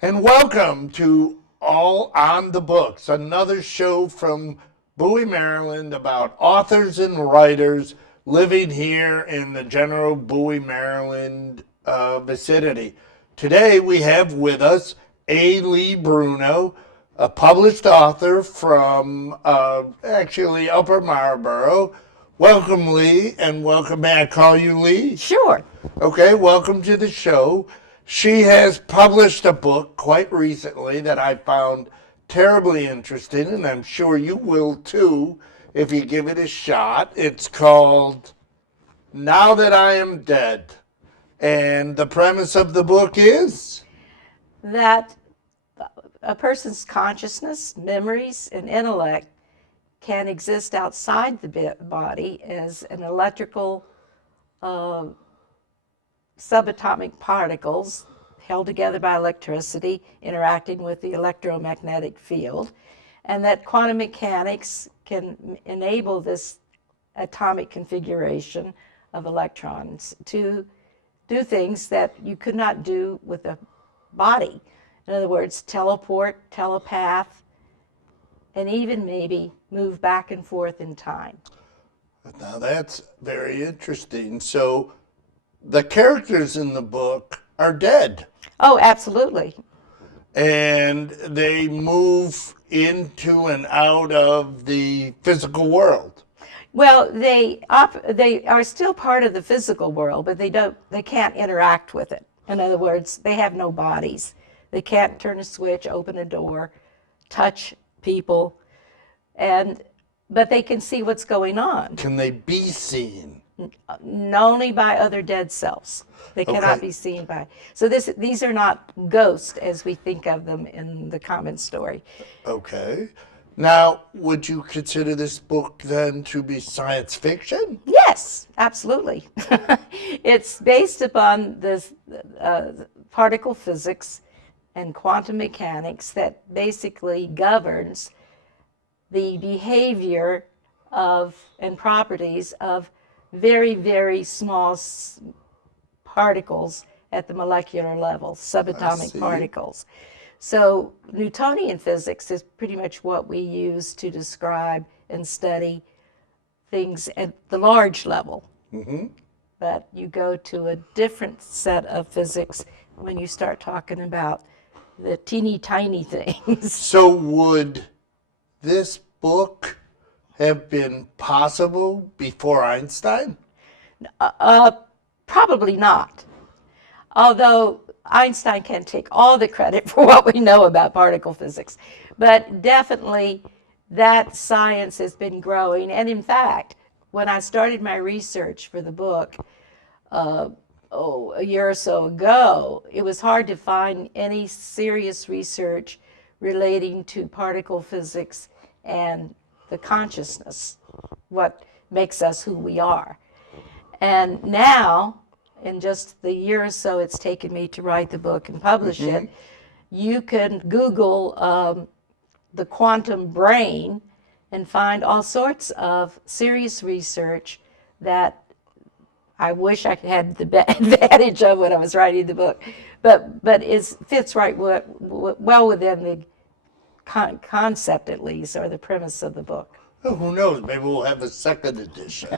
And welcome to All on the Books, another show from Bowie, Maryland about authors and writers living here in the general Bowie, Maryland vicinity. Today we have with us A. Lee Brunp, a published author from actually Upper Marlboro. Welcome, Lee, and welcome. May I call you Lee? Sure. Okay, welcome to the show. She has published a book quite recently that I found terribly interesting, and I'm sure you will too if you give it a shot. It's called Now That I Am Dead. And the premise of the book is? That a person's consciousness, memories, and intellect can exist outside the body as an electrical subatomic particles held together by electricity interacting with the electromagnetic field, and that quantum mechanics can enable this atomic configuration of electrons to do things that you could not do with a body. In other words, teleport, telepath, and even maybe move back and forth in time. Now that's very interesting. So the characters in the book are dead. Oh, absolutely. And they move into and out of the physical world. Well, they are still part of the physical world, but they can't interact with it. In other words, they have no bodies. They can't turn a switch, open a door, touch people, but they can see what's going on. Can they be seen? Only by other dead selves. They cannot be seen by. So these are not ghosts as we think of them in the common story. Okay. Now, would you consider this book then to be science fiction? Yes, absolutely. It's based upon this particle physics and quantum mechanics that basically governs the behavior of and properties of very, very small particles at the molecular level, subatomic particles. So Newtonian physics is pretty much what we use to describe and study things at the large level. Mm-hmm. But you go to a different set of physics when you start talking about the teeny tiny things. So would this book have been possible before Einstein? Probably not. Although Einstein can take all the credit for what we know about particle physics. But definitely that science has been growing. And in fact, when I started my research for the book, a year or so ago, it was hard to find any serious research relating to particle physics and the consciousness, what makes us who we are. And now, in just the year or so it's taken me to write the book and publish it, you can Google the quantum brain and find all sorts of serious research that I wish I had the advantage of when I was writing the book, but fits right well within the concept, at least, or the premise of the book. Oh, who knows? Maybe we'll have a second edition.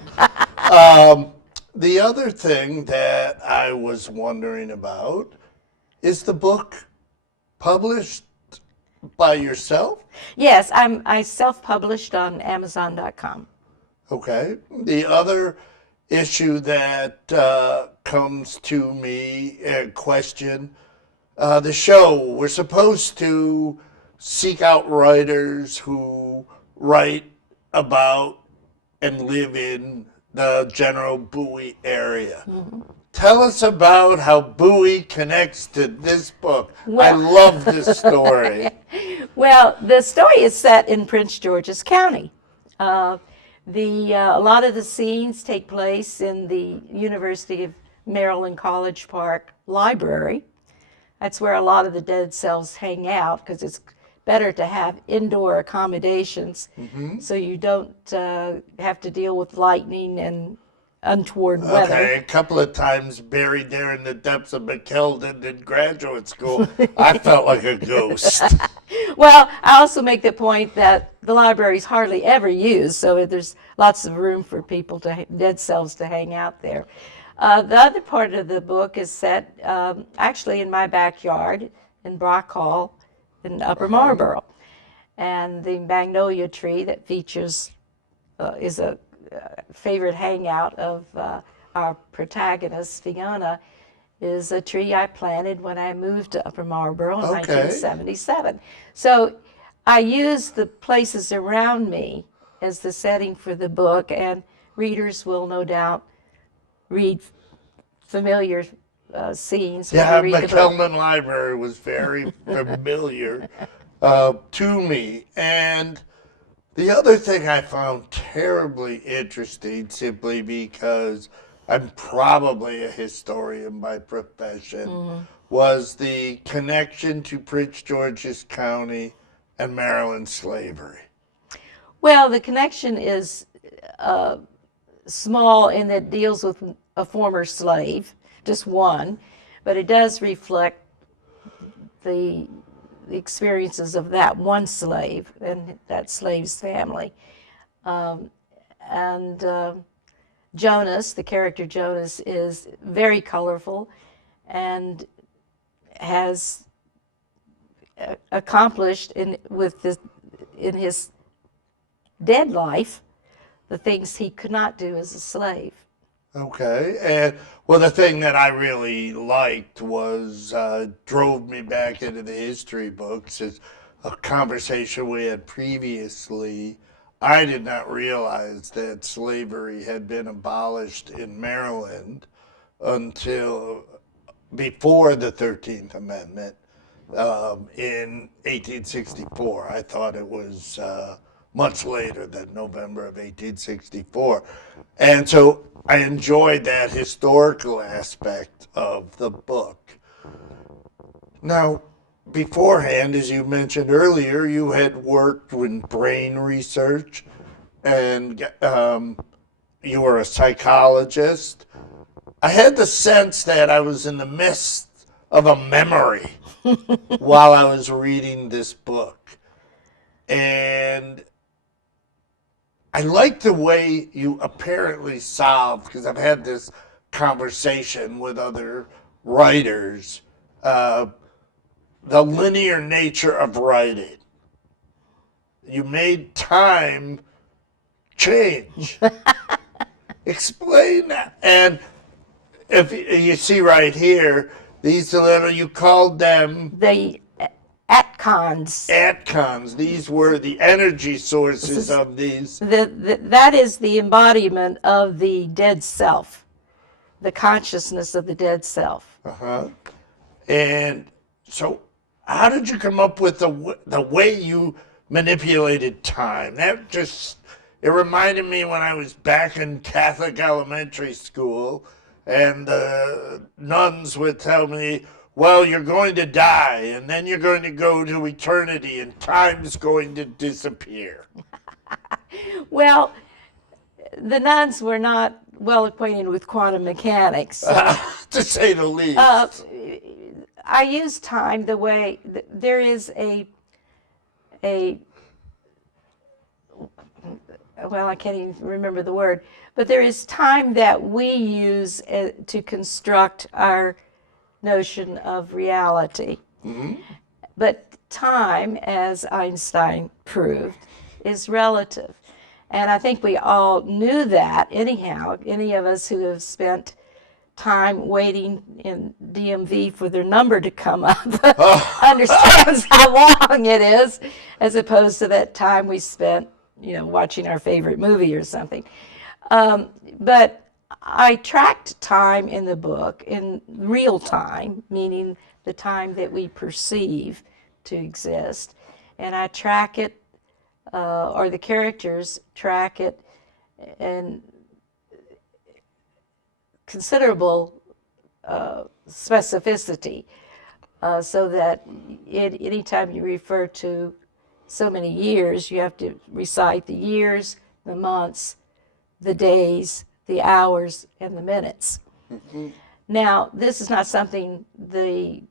The other thing that I was wondering about is the book published by yourself? Yes, I self-published on Amazon.com. Okay. The other issue that comes to me, question, the show, we're supposed to seek out writers who write about and live in the general Bowie area. Mm-hmm. Tell us about how Bowie connects to this book. I love this story. Well, the story is set in Prince George's County. A lot of the scenes take place in the University of Maryland College Park Library. That's where a lot of the dead cells hang out because it's better to have indoor accommodations, so you don't have to deal with lightning and untoward weather. Okay, a couple of times buried there in the depths of McKeldin in graduate school, I felt like a ghost. Well, I also make the point that the library is hardly ever used, so there's lots of room for people dead selves to hang out there. The other part of the book is set actually in my backyard in Brock Hall in Upper Marlboro. And the magnolia tree that features is a favorite hangout of our protagonist, Fiona, is a tree I planted when I moved to Upper Marlboro in Okay. 1977. So I use the places around me as the setting for the book, and readers will no doubt read familiar scenes when Yeah, they read the book. McKelman Library was very familiar to me. And the other thing I found terribly interesting, simply because I'm probably a historian by profession, was the connection to Prince George's County and Maryland slavery. Well, the connection is small in that it deals with a former slave, just one, but it does reflect the experiences of that one slave and that slave's family. And Jonas, the character Jonas, is very colorful and has accomplished in his dead life the things he could not do as a slave. Okay, and well, the thing that I really liked was drove me back into the history books is a conversation we had previously. I did not realize that slavery had been abolished in Maryland until before the 13th Amendment in 1864. I thought it was much later than November of 1864. And so I enjoyed that historical aspect of the book. Now, beforehand, as you mentioned earlier, you had worked in brain research and you were a psychologist. I had the sense that I was in the midst of a memory while I was reading this book. And I like the way you apparently solved, because I've had this conversation with other writers, the linear nature of writing. You made time change. Explain that. And if you see right here, these little, you called them The Atcons. These were the energy sources of these. That is the embodiment of the dead self, the consciousness of the dead self. And so, how did you come up with the way you manipulated time? It reminded me when I was back in Catholic elementary school, and the nuns would tell me, well, you're going to die, and then you're going to go to eternity, and time's going to disappear. Well, the nuns were not well acquainted with quantum mechanics. So, to say the least. I use time the way there is well, I can't even remember the word, but there is time that we use to construct our notion of reality. But time, as Einstein proved, is relative. And I think we all knew that anyhow. Any of us who have spent time waiting in DMV for their number to come up understands how long it is, as opposed to that time we spent, watching our favorite movie or something. But I tracked time in the book in real time, meaning the time that we perceive to exist. And I track it, or the characters track it in considerable specificity, so that anytime you refer to so many years, you have to recite the years, the months, the days, the hours and the minutes. Now, this is not something the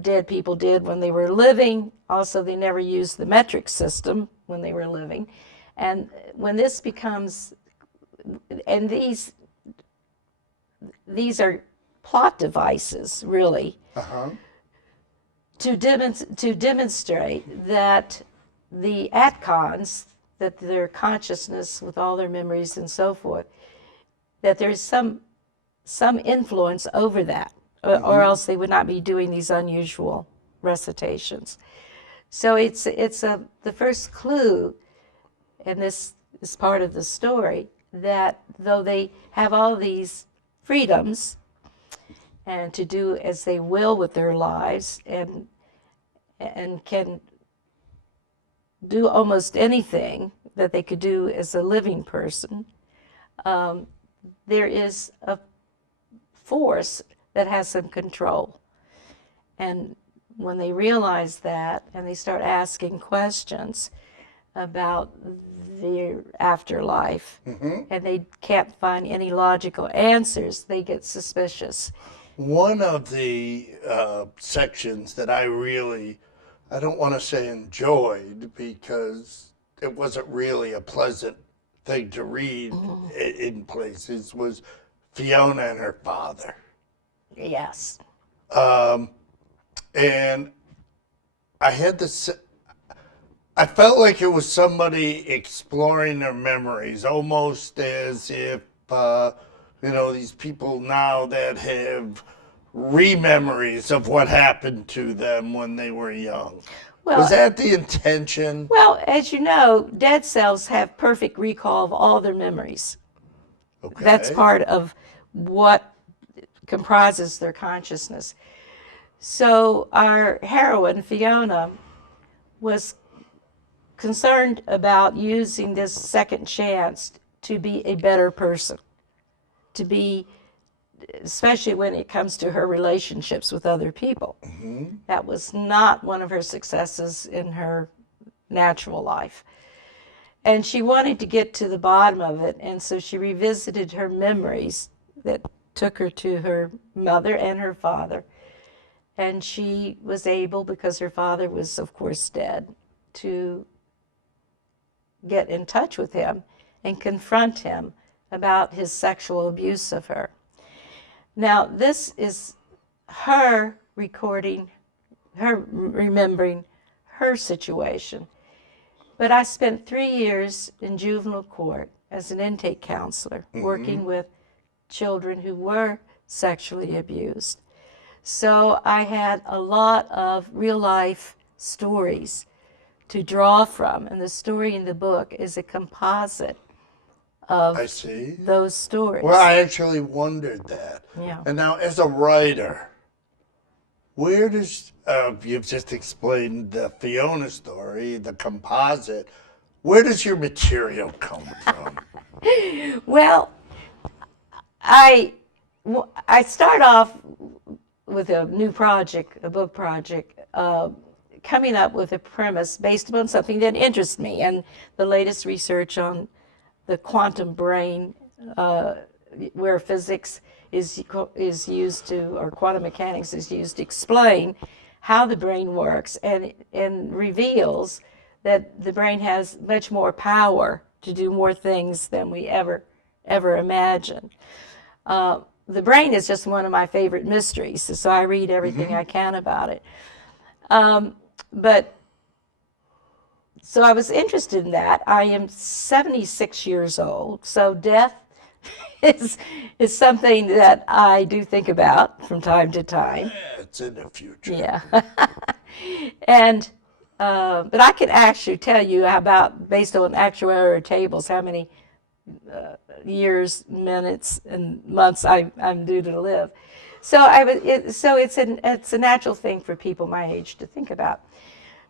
dead people did when they were living. Also, they never used the metric system when they were living. And when this becomes, and these are plot devices, really, to demonstrate that the atcons, that their consciousness with all their memories and so forth, that there's some influence over that, or else they would not be doing these unusual recitations. So it's the first clue, and this is part of the story, that though they have all these freedoms and to do as they will with their lives and can do almost anything that they could do as a living person, there is a force that has some control. And when they realize that and they start asking questions about their afterlife, and they can't find any logical answers, they get suspicious. One of the sections that I don't want to say enjoyed, because it wasn't really a pleasant thing to read in places, was Fiona and her father. Yes. And I had this, I felt like it was somebody exploring their memories, almost as if, these people now that have re-memories of what happened to them when they were young. Well, was that the intention? Well, as you know, dead cells have perfect recall of all their memories. Okay. That's part of what comprises their consciousness. So our heroine, Fiona, was concerned about using this second chance to be a better person, to be, especially when it comes to her relationships with other people. That was not one of her successes in her natural life. And she wanted to get to the bottom of it, and so she revisited her memories that took her to her mother and her father. And she was able, because her father was, of course, dead, to get in touch with him and confront him about his sexual abuse of her. Now, this is her recording, her remembering her situation. But I spent 3 years in juvenile court as an intake counselor, working with children who were sexually abused. So I had a lot of real life stories to draw from, and the story in the book is a composite of those stories. Well, I actually wondered that. Yeah. And now, as a writer, where does, you've just explained the Fiona story, the composite, where does your material come from? Well, I start off with a new project, a book project, coming up with a premise based upon something that interests me, and the latest research on the quantum brain, where physics is used to, or quantum mechanics is used to explain how the brain works, and reveals that the brain has much more power to do more things than we ever imagined. The brain is just one of my favorite mysteries, so I read everything I can about it. But so I was interested in that. I am 76 years old, so death is something that I do think about from time to time. It's in the future. Yeah. And but I can actually tell you about, based on actuarial tables, how many years, minutes, and months I'm due to live. So it's a natural thing for people my age to think about.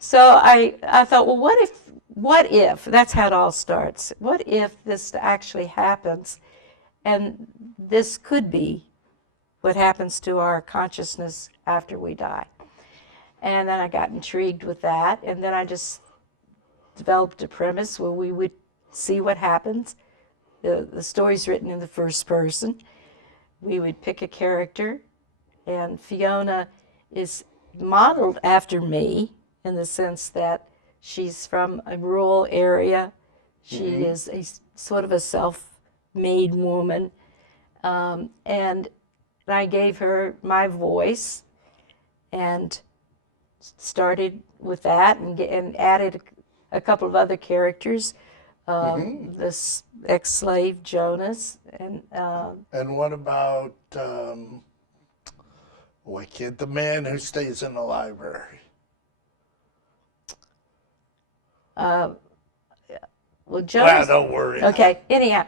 So I thought, well, what if that's how it all starts? What if this actually happens, and this could be what happens to our consciousness after we die? And then I got intrigued with that, and then I just developed a premise where we would see what happens the story's written in the first person. We would pick a character, and Fiona is modeled after me in the sense that she's from a rural area. She is a sort of a self-made woman, and I gave her my voice and started with that and added a couple of other characters. This ex-slave Jonas, And what about the man who stays in the library? well, Jonas. Don't worry. Okay, anyhow,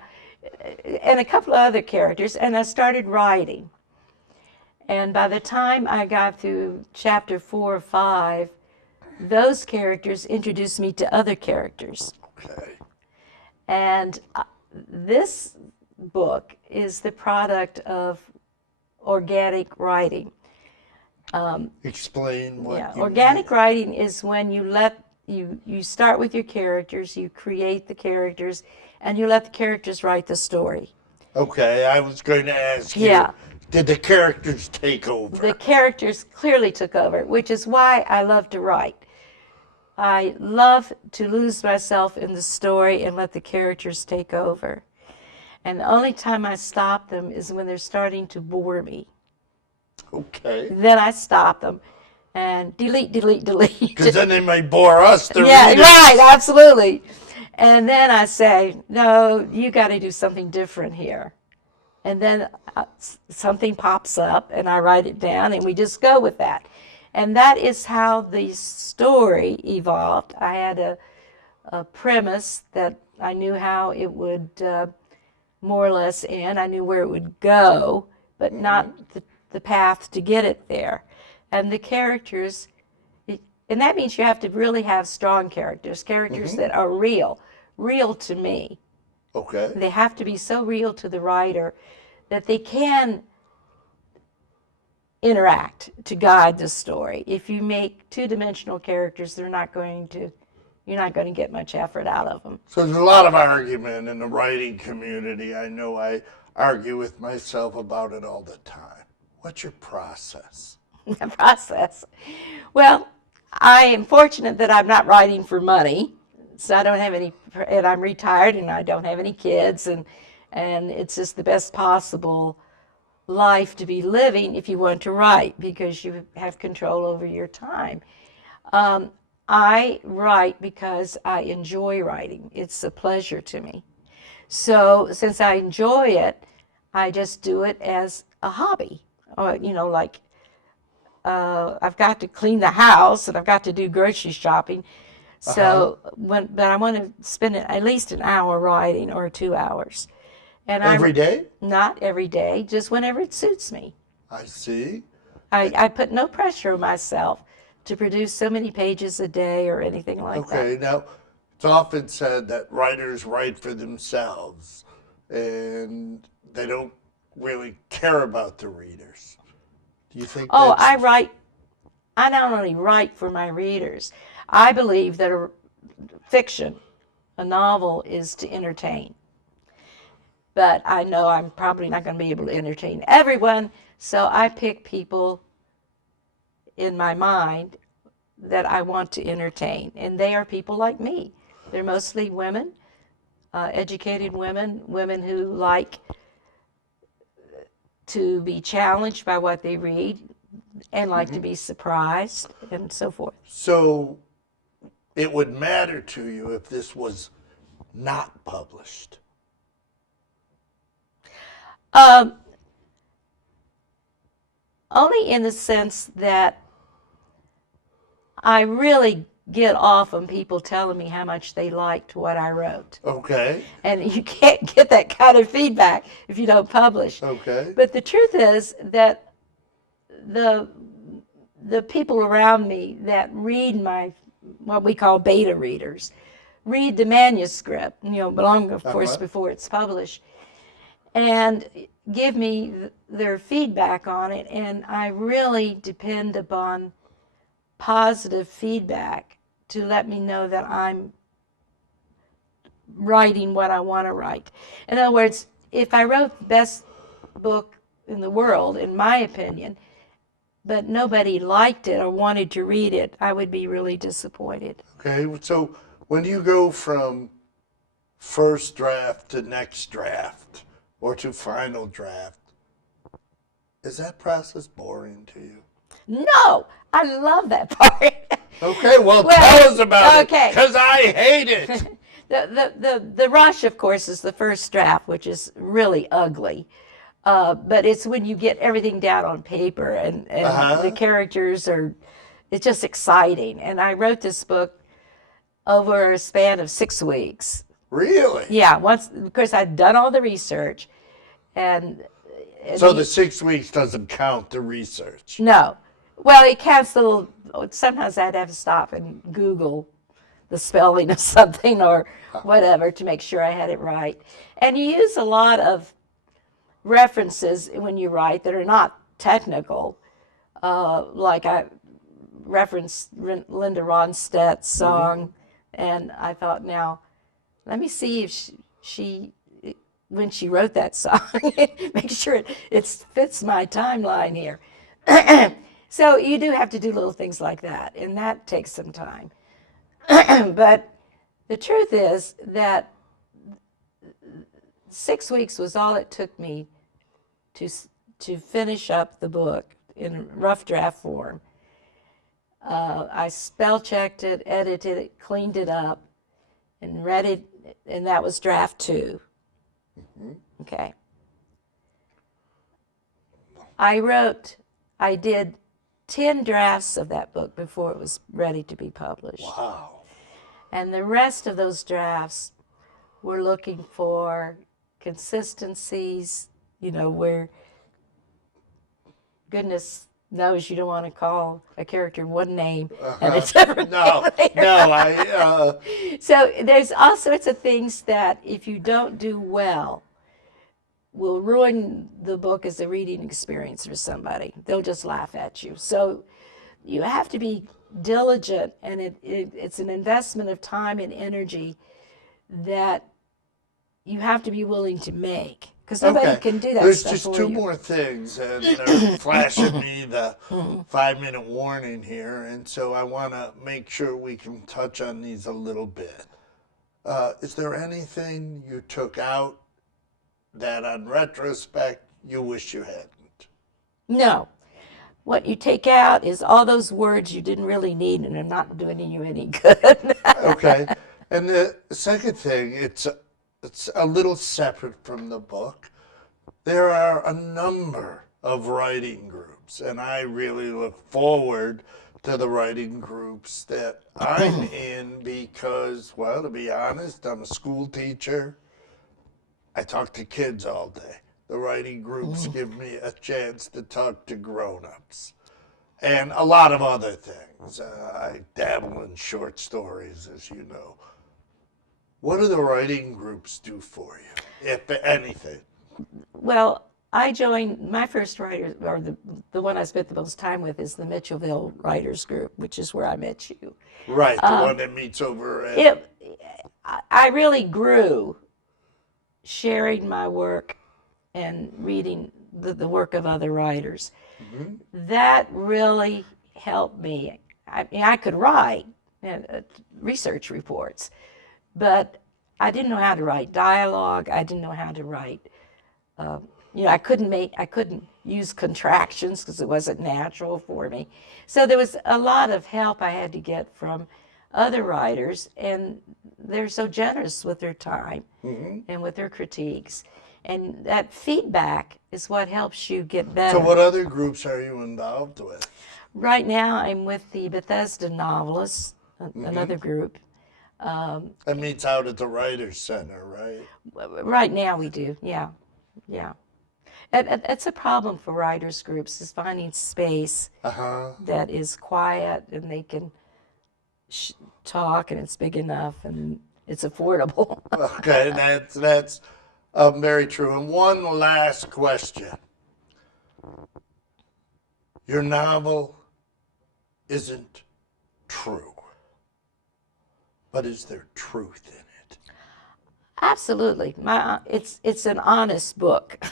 and a couple of other characters, and I started writing. And by the time I got through chapter 4 or 5, those characters introduced me to other characters. Okay. And this book is the product of organic writing. Explain what you Organic writing is when you start with your characters, you create the characters, and you let the characters write the story. Okay, I was going to ask you, Yeah. did the characters take over? The characters clearly took over, which is why I love to write. I love to lose myself in the story and let the characters take over. And the only time I stop them is when they're starting to bore me. Okay. Then I stop them and delete. Because then they may bore us, the Yeah, readers. right, absolutely. And then I say, no, you got to do something different here. And then something pops up and I write it down and we just go with that. And that is how the story evolved. I had a premise that I knew how it would more or less end. I knew where it would go, but not the path to get it there. And the characters, and that means you have to really have strong characters that are real to me. Okay. They have to be so real to the writer that they can interact to guide the story. If you make two-dimensional characters, you're not going to get much effort out of them. So there's a lot of argument in the writing community. I know I argue with myself about it all the time. What's your process? The process. Well, I am fortunate that I'm not writing for money, so I don't have any, and I'm retired and I don't have any kids, and it's just the best possible life to be living if you want to write because you have control over your time. I write because I enjoy writing. It's a pleasure to me. So since I enjoy it, I just do it as a hobby. Or, like I've got to clean the house and I've got to do grocery shopping. So but I want to spend at least an hour writing or 2 hours. And Every day? Not every day, just whenever it suits me. I see. I put no pressure on myself to produce so many pages a day or anything like that. Okay, now it's often said that writers write for themselves and they don't really care about the readers. Do you think Oh, that's... I not only write for my readers, I believe that a fiction, a novel, is to entertain. But I know I'm probably not going to be able to entertain everyone, so I pick people in my mind that I want to entertain. And they are people like me. They're mostly women, educated women who like to be challenged by what they read and like to be surprised and so forth. So it would matter to you if this was not published? Only in the sense that I really get off on people telling me how much they liked what I wrote. Okay. And you can't get that kind of feedback if you don't publish. Okay. But the truth is that the people around me that read what we call beta readers, read the manuscript, long, of course, before it's published, and give me their feedback on it. And I really depend upon positive feedback to let me know that I'm writing what I want to write. In other words, if I wrote the best book in the world, in my opinion, but nobody liked it or wanted to read it, I would be really disappointed. Okay, so when you go from first draft to next draft or to final draft, is that process boring to you? No, I love that part. Okay, well, Well, tell us about okay. it, because I hate it. The rush, of course, is the first draft, which is really ugly. But it's when you get everything down on paper and the characters are, it's just exciting. And I wrote this book over a span of 6 weeks. Really? Yeah, once, because I'd done all the research and So the 6 weeks doesn't count the research? no. Well, it counts the little, sometimes I'd have to stop and Google the spelling of something or whatever to make sure I had it right. And you use a lot of references when you write that are not technical. Like I referenced Linda Ronstadt's song, and I thought, now, let me see if she when she wrote that song, make sure it fits my timeline here. So you do have to do little things like that, and that takes some time. But the truth is that 6 weeks was all it took me to finish up the book in rough draft form. I spell checked it, edited it, cleaned it up, and read it, and that was draft 2. Okay. I did 10 drafts of that book before it was ready to be published. Wow. And the rest of those drafts were looking for consistencies, where goodness knows you don't want to call a character one name and it's different. No, So there's all sorts of things that if you don't do well will ruin the book as a reading experience for somebody. They'll just laugh at you. So you have to be diligent, and it's an investment of time and energy that you have to be willing to make, because nobody can do that. There's stuff just for two you. more things, and they're flashing me the 5-minute warning here, and so I want to make sure we can touch on these a little bit. Is there anything you took out that, on retrospect, you wish you hadn't? No. What you take out is all those words you didn't really need and are not doing you any good. Okay. And the second thing, it's a little separate from the book. There are a number of writing groups, and I really look forward to the writing groups that I'm in because, well, to be honest, I'm a school teacher. I talk to kids all day. The writing groups give me a chance to talk to grown-ups and a lot of other things. I dabble in short stories, as you know. What do the writing groups do for you, if anything? Well, I joined, my first writer, or the one I spent the most time with, is the Mitchellville Writers Group, which is where I met you. Right, the one that meets over at... I really grew sharing my work and reading the work of other writers. That really helped me. I mean, I could write research reports, but I didn't know how to write dialogue. I didn't know how to write. I couldn't use contractions because it wasn't natural for me. So there was a lot of help I had to get from other writers, and they're so generous with their time and with their critiques. And that feedback is what helps you get better. So what other groups are you involved with? Right now, I'm with the Bethesda Novelists, another group. That meets out at the Writers Center, right? Right now we do, yeah. That's a problem for writers groups, is finding space that is quiet and they can talk and it's big enough and it's affordable. Okay, that's very true. And one last question. Your novel isn't true, but is there truth in it? Absolutely. It's an honest book.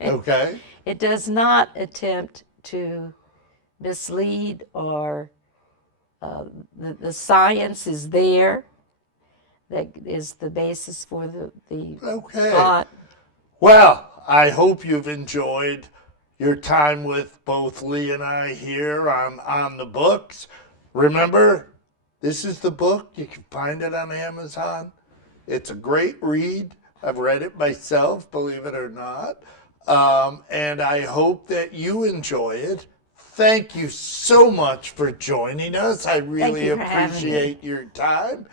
Okay. It does not attempt to mislead or the science is there. That is the basis for the Okay. thought. Well, I hope you've enjoyed your time with both Lee and I here on the books. Remember, this is the book. You can find it on Amazon. It's a great read. I've read it myself, believe it or not. And I hope that you enjoy it. Thank you so much for joining us. I really you for having me. appreciate your time.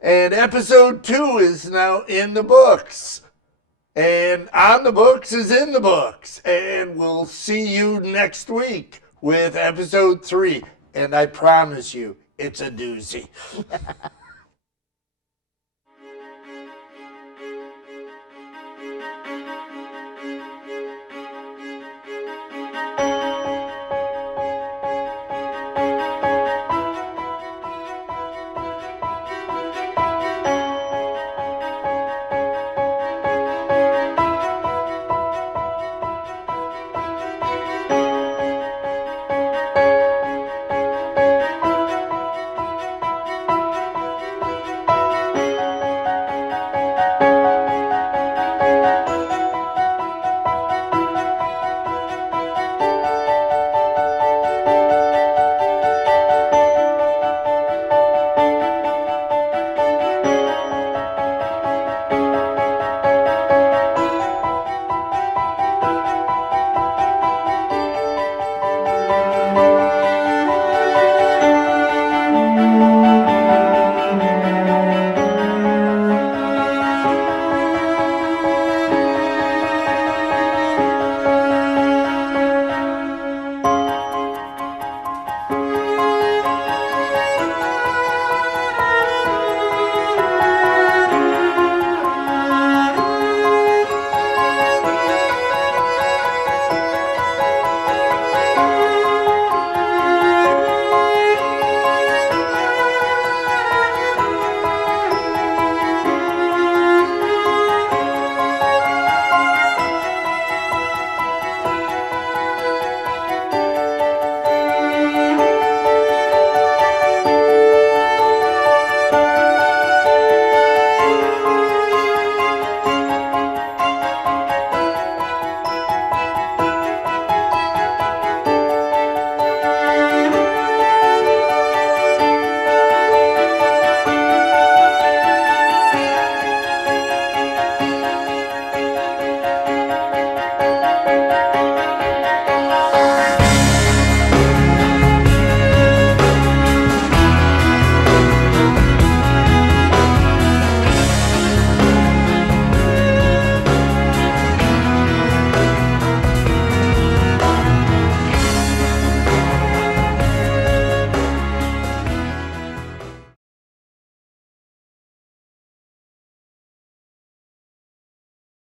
And episode 2 is now in the books. And on the books is in the books. And we'll see you next week with episode 3. And I promise you, it's a doozy.